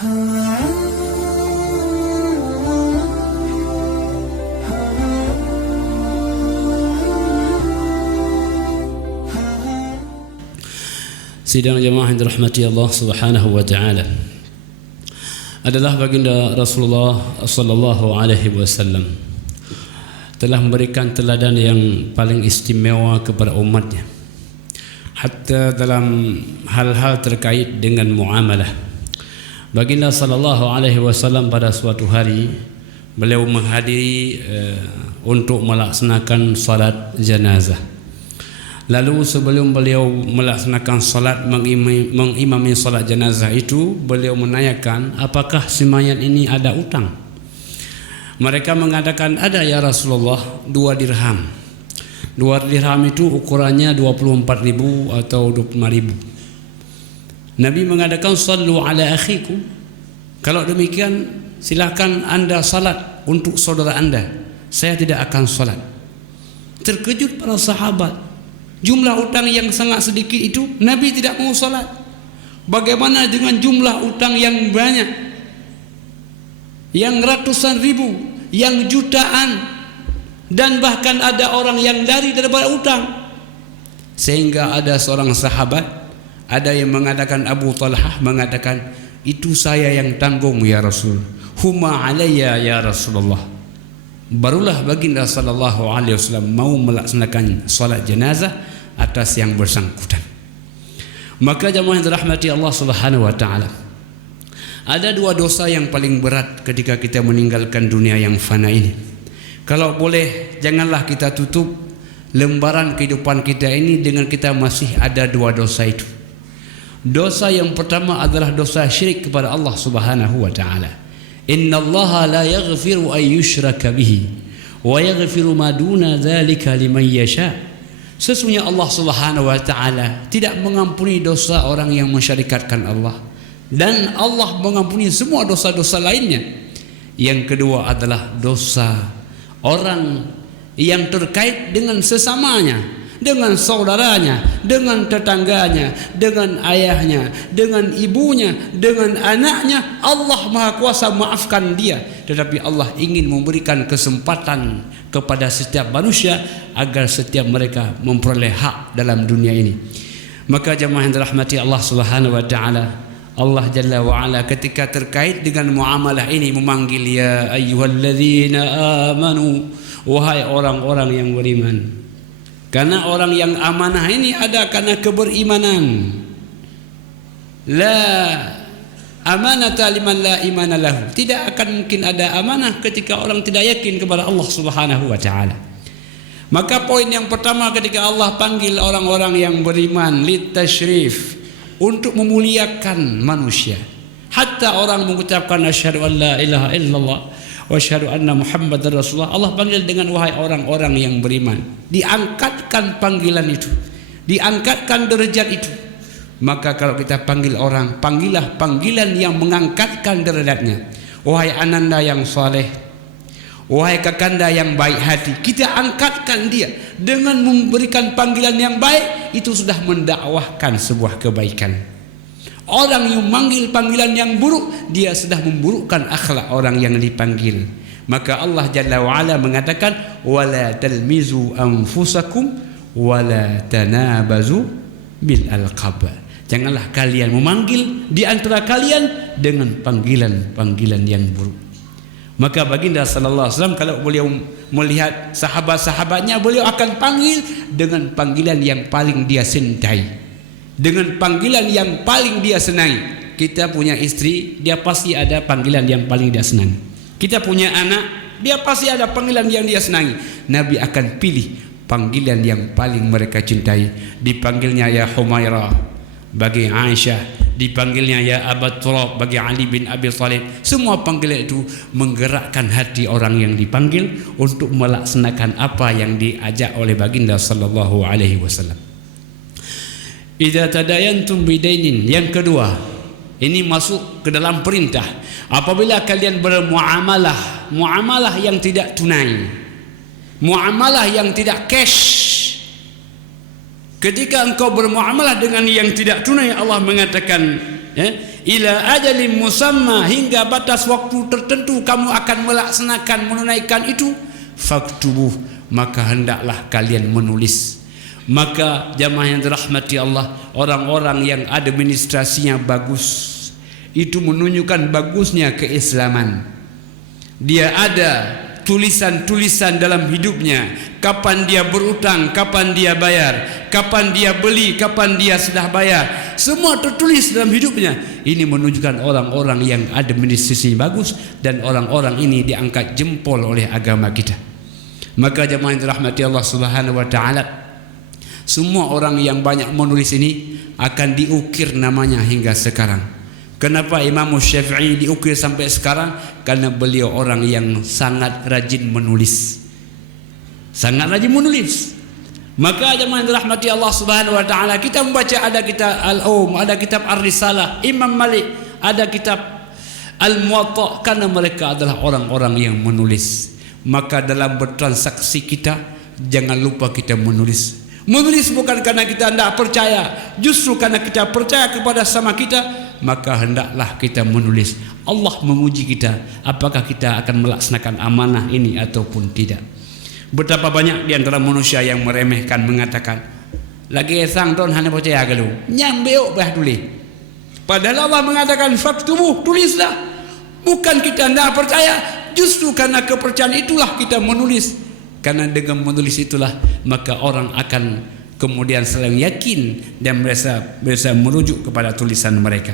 Sidang jemaah yang dirahmati Allah Subhanahu wa taala, adalah baginda Rasulullah sallallahu alaihi wasallam telah memberikan teladan yang paling istimewa kepada umatnya, hatta dalam hal-hal terkait dengan muamalah. Baginda sallallahu alaihi wasallam pada suatu hari beliau menghadiri untuk melaksanakan salat jenazah. Lalu sebelum beliau melaksanakan salat, mengimami salat jenazah itu, beliau menanyakan, apakah si mayat ini ada utang? Mereka mengatakan, ada ya Rasulullah, 2 dirham. 2 dirham itu ukurannya 24.000 atau 25.000. Nabi mengatakan, sallu ala akhikum. Kalau demikian, silakan anda salat untuk saudara anda. Saya tidak akan salat. Terkejut para sahabat. Jumlah utang yang sangat sedikit itu, Nabi tidak mau salat. Bagaimana dengan jumlah utang yang banyak, yang ratusan ribu, yang jutaan, dan bahkan ada orang yang lari daripada utang? Sehingga ada seorang sahabat, ada yang mengatakan, Abu Talhah mengatakan, itu saya yang tanggung ya Rasul. Huma alayya ya Rasulullah. Barulah baginda sallallahu alaihi wasallam mau melaksanakan salat jenazah atas yang bersangkutan. Maka jemaah yang dirahmati Allah Subhanahu wa taala, ada 2 dosa yang paling berat ketika kita meninggalkan dunia yang fana ini. Kalau boleh, janganlah kita tutup lembaran kehidupan kita ini dengan kita masih ada 2 dosa itu. Dosa yang pertama adalah dosa syirik kepada Allah Subhanahu wa taala. Inna Allah la yaghfiru an yushraka bihi wa yaghfiru ma duna dzalika liman yasha. Sesungguhnya Allah Subhanahu wa taala tidak mengampuni dosa orang yang mensyarikatkan Allah, dan Allah mengampuni semua dosa-dosa lainnya. Yang kedua adalah dosa orang yang terkait dengan sesamanya, dengan saudaranya, dengan tetangganya, dengan ayahnya, dengan ibunya, dengan anaknya. Allah Maha Kuasa maafkan dia, tetapi Allah ingin memberikan kesempatan kepada setiap manusia agar setiap mereka memperoleh hak dalam dunia ini. Maka jemaah yang dirahmati Allah Subhanahu wa taala, Allah Jalla wa Ala ketika terkait dengan muamalah ini memanggil, ya ayyuhalladzina amanu, wahai orang-orang yang beriman. Karena orang yang amanah ini ada karena keberimanan. La amanata liman la imana lahu. Tidak akan mungkin ada amanah ketika orang tidak yakin kepada Allah Subhanahu wa taala. Maka poin yang pertama ketika Allah panggil orang-orang yang beriman, litasyrif, untuk memuliakan manusia. Hatta orang mengucapkan asyhadu an la ilaha illallah wa asyhadu anna Muhammadar Rasulullah, Allah panggil dengan wahai orang-orang yang beriman. Diangkatkan panggilan itu, diangkatkan derajat itu. Maka kalau kita panggil orang, panggillah panggilan yang mengangkatkan derajatnya. Wahai ananda yang saleh, wahai kakanda yang baik hati, kita angkatkan dia dengan memberikan panggilan yang baik. Itu sudah mendakwahkan sebuah kebaikan. Orang yang manggil panggilan yang buruk, dia sudah memburukkan akhlak orang yang dipanggil. Maka Allah Jalla wa'ala mengatakan, wala talmizu anfusakum wala tanabazu bil alqab. Janganlah kalian memanggil di antara kalian dengan panggilan-panggilan yang buruk. Maka baginda sallallahu alaihi wasallam kalau beliau melihat sahabat-sahabatnya, beliau akan panggil dengan panggilan yang paling dia cintai, dengan panggilan yang paling dia senangi. Kita punya istri, dia pasti ada panggilan yang paling dia senangi. Kita punya anak, dia pasti ada panggilan yang dia senangi. Nabi akan pilih panggilan yang paling mereka cintai. Dipanggilnya ya Humairah bagi Aisyah, dipanggilnya ya Abu Turab bagi Ali bin Abi Thalib. Semua panggilan itu menggerakkan hati orang yang dipanggil untuk melaksanakan apa yang diajak oleh baginda sallallahu alaihi wasallam. Idza tadayantum bidainin. Yang kedua, ini masuk ke dalam perintah. Apabila kalian bermuamalah, muamalah yang tidak tunai, muamalah yang tidak cash. Ketika engkau bermuamalah dengan yang tidak tunai, Allah mengatakan ila ajalin musamma, hingga batas waktu tertentu kamu akan melaksanakan menunaikan itu, faktubuh, maka hendaklah kalian menulis. Maka jamaah yang dirahmati Allah, orang-orang yang administrasinya bagus, itu menunjukkan bagusnya keislaman. Dia ada tulisan-tulisan dalam hidupnya, kapan dia berutang, kapan dia bayar, kapan dia beli, kapan dia sudah bayar, semua tertulis dalam hidupnya. Ini menunjukkan orang-orang yang administrasi bagus, dan orang-orang ini diangkat jempol oleh agama kita. Maka jemaah yang dirahmati Allah Subhanahu wa taala, semua orang yang banyak menulis ini akan diukir namanya hingga sekarang. Kenapa Imam Syafi'i diukir sampai sekarang? Karena beliau orang yang sangat rajin menulis. Sangat rajin menulis. Maka jemaah yang dirahmati Allah Subhanahu wa taala, kita membaca ada kitab ada kitab Ar-Risalah Imam Malik, ada kitab Al-Muwatta, karena mereka adalah orang-orang yang menulis. Maka dalam bertransaksi kita, jangan lupa kita menulis. Menulis bukan karena kita tidak percaya, justru karena kita percaya kepada sama kita, maka hendaklah kita menulis. Allah menguji kita, apakah kita akan melaksanakan amanah ini ataupun tidak. Betapa banyak di antara manusia yang meremehkan, mengatakan, lagi sang don hanya percaya kalau nyambeuk bah tulis. Padahal Allah mengatakan faktubuh, tulislah. Bukan kita tidak percaya, justru karena kepercayaan itulah kita menulis. Karena dengan menulis itulah maka orang akan kemudian selalu yakin dan merasa merujuk kepada tulisan mereka.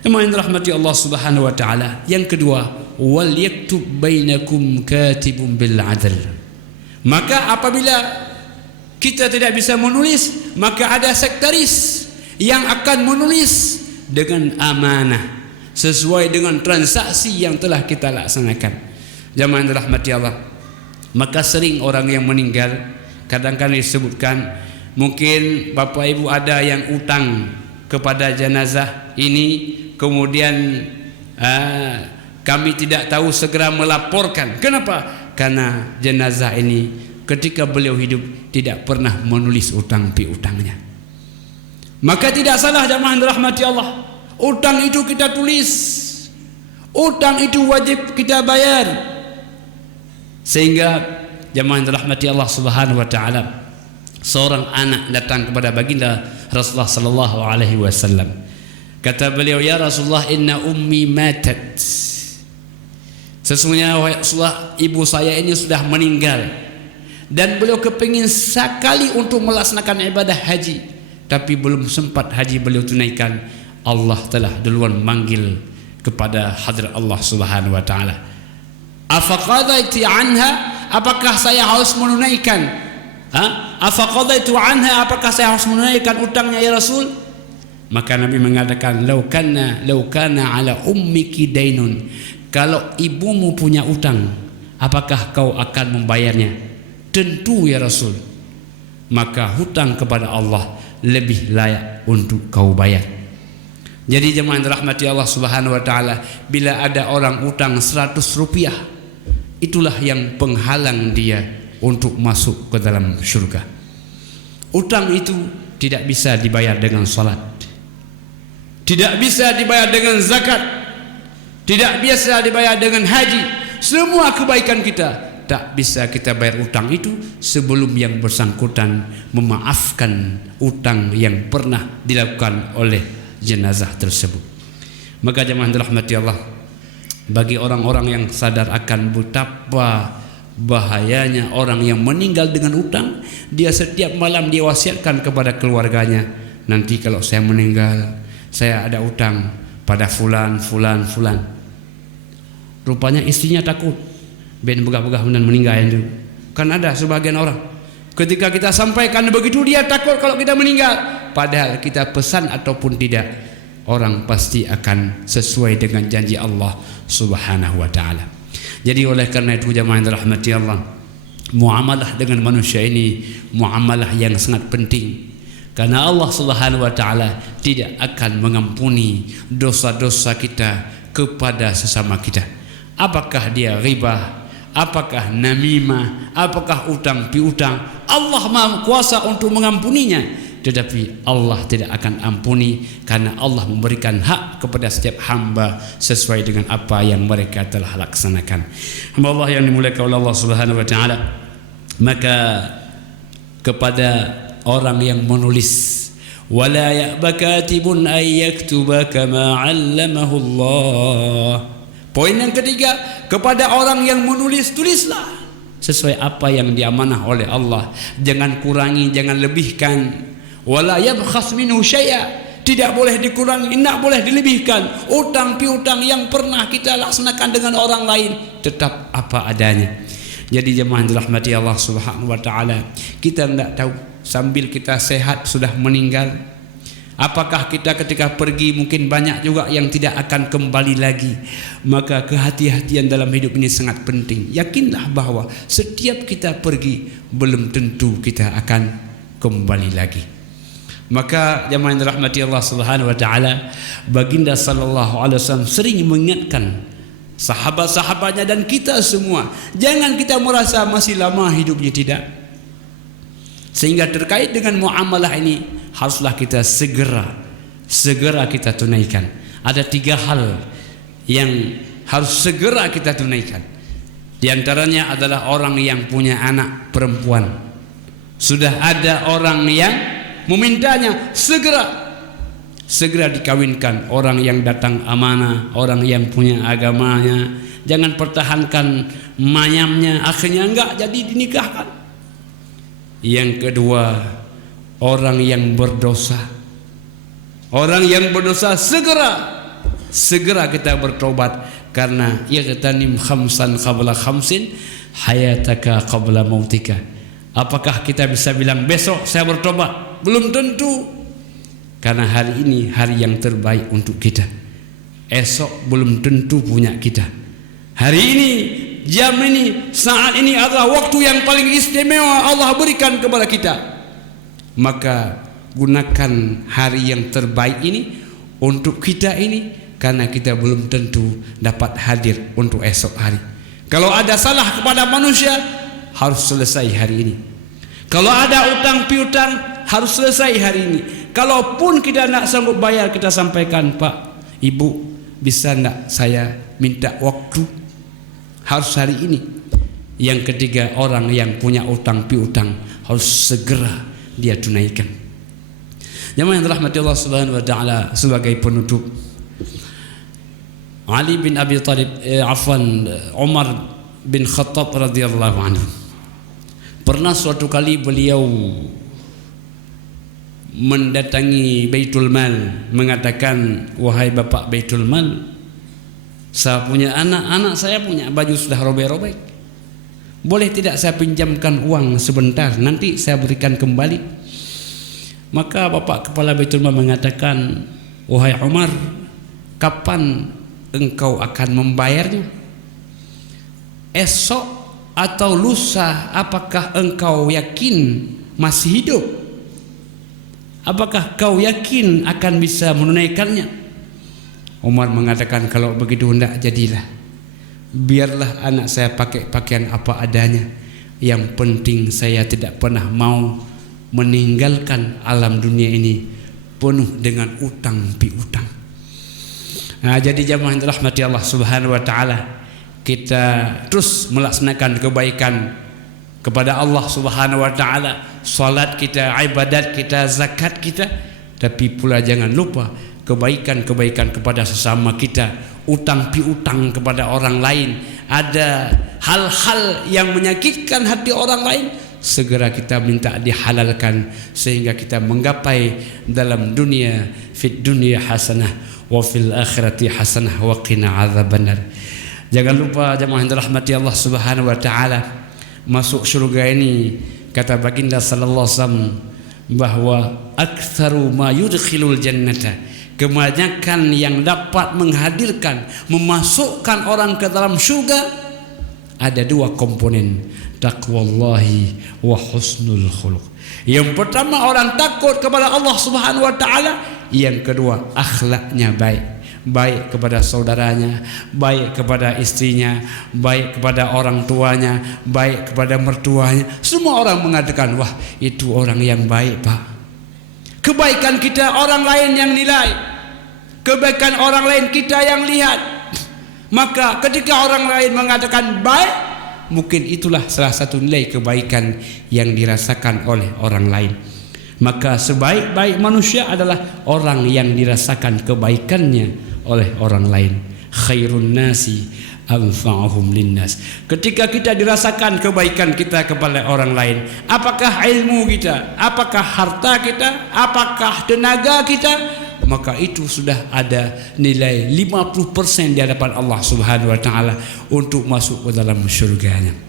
Yang dirahmati Allah Subhanahu wa taala, yang kedua, wal yaktub bainakum katibun bil adl. Maka apabila kita tidak bisa menulis, maka ada sekretaris yang akan menulis dengan amanah sesuai dengan transaksi yang telah kita laksanakan. Jemaah yang dirahmati Allah, maka sering orang yang meninggal, kadang-kadang disebutkan, mungkin bapak ibu ada yang utang kepada jenazah ini, kemudian kami tidak tahu segera melaporkan. Kenapa? Karena jenazah ini ketika beliau hidup tidak pernah menulis utang piutangnya. Maka tidak salah jemaah dirahmati Allah, utang itu kita tulis, utang itu wajib kita bayar. Sehingga jemaah yang dirahmati Allah Subhanahu wa taala, seorang anak datang kepada baginda Rasulullah sallallahu alaihi wasallam. Kata beliau, ya Rasulullah, inna ummi matat. Sesungguhnya wahai Rasulullah, ibu saya ini sudah meninggal, dan beliau kepingin sekali untuk melaksanakan ibadah haji, tapi belum sempat haji beliau tunaikan. Allah telah duluan manggil kepada hadrat Allah Subhanahu wa taala. Afaqadaitu anha, apakah saya harus menunaikan? Afaqadaitu anha, apakah saya harus menunaikan utangnya ya Rasul? Maka Nabi mengatakan, law kana ala ummiki dainun, kalau ibumu punya utang, apakah kau akan membayarnya? Tentu ya Rasul. Maka hutang kepada Allah lebih layak untuk kau bayar. Jadi jemaah yang dirahmati Allah Subhanahu wa taala, bila ada orang utang 100 rupiah, itulah yang penghalang dia untuk masuk ke dalam syurga. Utang itu tidak bisa dibayar dengan salat, tidak bisa dibayar dengan zakat, tidak bisa dibayar dengan haji. Semua kebaikan kita tak bisa kita bayar utang itu sebelum yang bersangkutan memaafkan utang yang pernah dilakukan oleh jenazah tersebut. Maka jemaah dirahmati Allah, bagi orang-orang yang sadar akan betapa bahayanya orang yang meninggal dengan utang, dia setiap malam dia wasiatkan kepada keluarganya, nanti kalau saya meninggal, saya ada utang pada fulan. Rupanya istrinya takut, ben begah-begah dan meninggal itu. Kan ada sebagian orang, ketika kita sampaikan begitu, dia takut kalau kita meninggal. Padahal kita pesan ataupun tidak, orang pasti akan sesuai dengan janji Allah Subhanahu wa taala. Jadi oleh karena itu jemaah yang dirahmati Allah, muamalah dengan manusia ini muamalah yang sangat penting. Karena Allah Subhanahu wa taala tidak akan mengampuni dosa-dosa kita kepada sesama kita. Apakah dia riba, apakah namimah, apakah utang piutang, Allah Maha Kuasa untuk mengampuninya. tetapi Allah tidak akan ampuni karena Allah memberikan hak kepada setiap hamba sesuai dengan apa yang mereka telah laksanakan. Hamba Allah yang dimuliakan oleh Allah Subhanahu wa taala, maka kepada orang yang menulis, wala ya'ba katibun ay yaktuba kama 'allamahu Allah. Poin yang ketiga, kepada orang yang menulis, tulislah sesuai apa yang diamanah oleh Allah. Jangan kurangi, jangan lebihkan. Wala yabkhas minhu syai'a, tidak boleh dikurangi, tidak boleh dilebihkan. Utang piutang yang pernah kita laksanakan dengan orang lain tetap apa adanya. Jadi jemaah dirahmati Allah Subhanahu wa taala, kita tidak tahu sambil kita sehat sudah meninggal, apakah kita ketika pergi mungkin banyak juga yang tidak akan kembali lagi. Maka kehati-hatian dalam hidup ini sangat penting. Yakinlah bahwa setiap kita pergi belum tentu kita akan kembali lagi. Maka jemaah yang dirahmati Allah Subhanahu wa taala, baginda sallallahu alaihi wasallam sering mengingatkan sahabat-sahabatnya dan kita semua, jangan kita merasa masih lama hidupnya, tidak. Sehingga terkait dengan muamalah ini haruslah kita segera kita tunaikan. Ada 3 hal yang harus segera kita tunaikan. Di antaranya adalah orang yang punya anak perempuan, sudah ada orang yang memintanya, segera dikawinkan. Orang yang datang amanah, orang yang punya agamanya, jangan pertahankan mayamnya akhirnya enggak jadi dinikahkan. Yang kedua, orang yang berdosa. Orang yang berdosa segera kita bertobat, karena yaqtanim khamsan qabla khamsin hayataka qabla mautika. Apakah kita bisa bilang besok saya bertobat? Belum tentu, karena hari ini hari yang terbaik untuk kita. Esok belum tentu punya kita. Hari ini, jam ini, saat ini adalah waktu yang paling istimewa Allah berikan kepada kita. Maka gunakan hari yang terbaik ini untuk kita ini, karena kita belum tentu dapat hadir untuk esok hari. Kalau ada salah kepada manusia, harus selesai hari ini. Kalau ada utang piutang, harus selesai hari ini. Kalaupun kita tidak sanggup bayar, kita sampaikan, Pak, Ibu, bisa tidak saya minta waktu? Harus hari ini. Yang ketiga, orang yang punya utang piutang harus segera dia tunaikan. Jemaah yang dirahmati Allah Subhanahu wa taala, sebagai penutup, Ali bin Abi Thalib, Umar bin Khattab radhiyallahu anhu, pernah suatu kali beliau mendatangi Baitul Mal, mengatakan, wahai Bapak Baitul Mal, saya punya anak saya punya baju sudah robek-robek, boleh tidak saya pinjamkan uang sebentar, nanti saya berikan kembali. Maka Bapak Kepala Baitul Mal mengatakan, wahai Umar, kapan engkau akan membayarnya? Esok atau lusa? Apakah engkau yakin masih hidup? Apakah kau yakin akan bisa menunaikannya? Umar mengatakan, kalau begitu hendak jadilah. Biarlah anak saya pakai pakaian apa adanya. Yang penting saya tidak pernah mau meninggalkan alam dunia ini penuh dengan utang piutang. Nah, jadi jamaah yang dirahmati Allah Subhanahu wa taala, kita terus melaksanakan kebaikan kepada Allah Subhanahu wa taala, salat kita, ibadat kita, zakat kita, tapi pula jangan lupa kebaikan-kebaikan kepada sesama kita, utang piutang kepada orang lain. Ada hal-hal yang menyakitkan hati orang lain, segera kita minta dihalalkan, sehingga kita menggapai dalam dunia, fid dunya hasanah wa fil akhirati hasanah wa qina adzabannar. Jangan lupa jemaah yang dirahmati Allah Subhanahu wa taala, masuk surga ini kata baginda sallallahu alaihi wasallam bahwa aktsaru ma yudkhilul jannata, kebanyakan yang dapat menghadirkan, memasukkan orang ke dalam surga ada 2 komponen, taqwallahi wa husnul khuluq. Yang pertama, orang takut kepada Allah Subhanahu wa taala. Yang kedua, akhlaknya baik kepada saudaranya, baik kepada istrinya, baik kepada orang tuanya, baik kepada mertuanya. Semua orang mengatakan, wah, itu orang yang baik, Pak. Kebaikan kita orang lain yang nilai, kebaikan orang lain kita yang lihat. Maka ketika orang lain mengatakan baik, mungkin itulah salah satu nilai kebaikan yang dirasakan oleh orang lain. Maka sebaik-baik manusia adalah orang yang dirasakan kebaikannya oleh orang lain. Khairun nasi anfa'uhum linnas. Ketika kita dirasakan kebaikan kita kepada orang lain, apakah ilmu kita, apakah harta kita, apakah tenaga kita, maka itu sudah ada nilai 50% di hadapan Allah Subhanahu wa taala untuk masuk ke dalam surganya.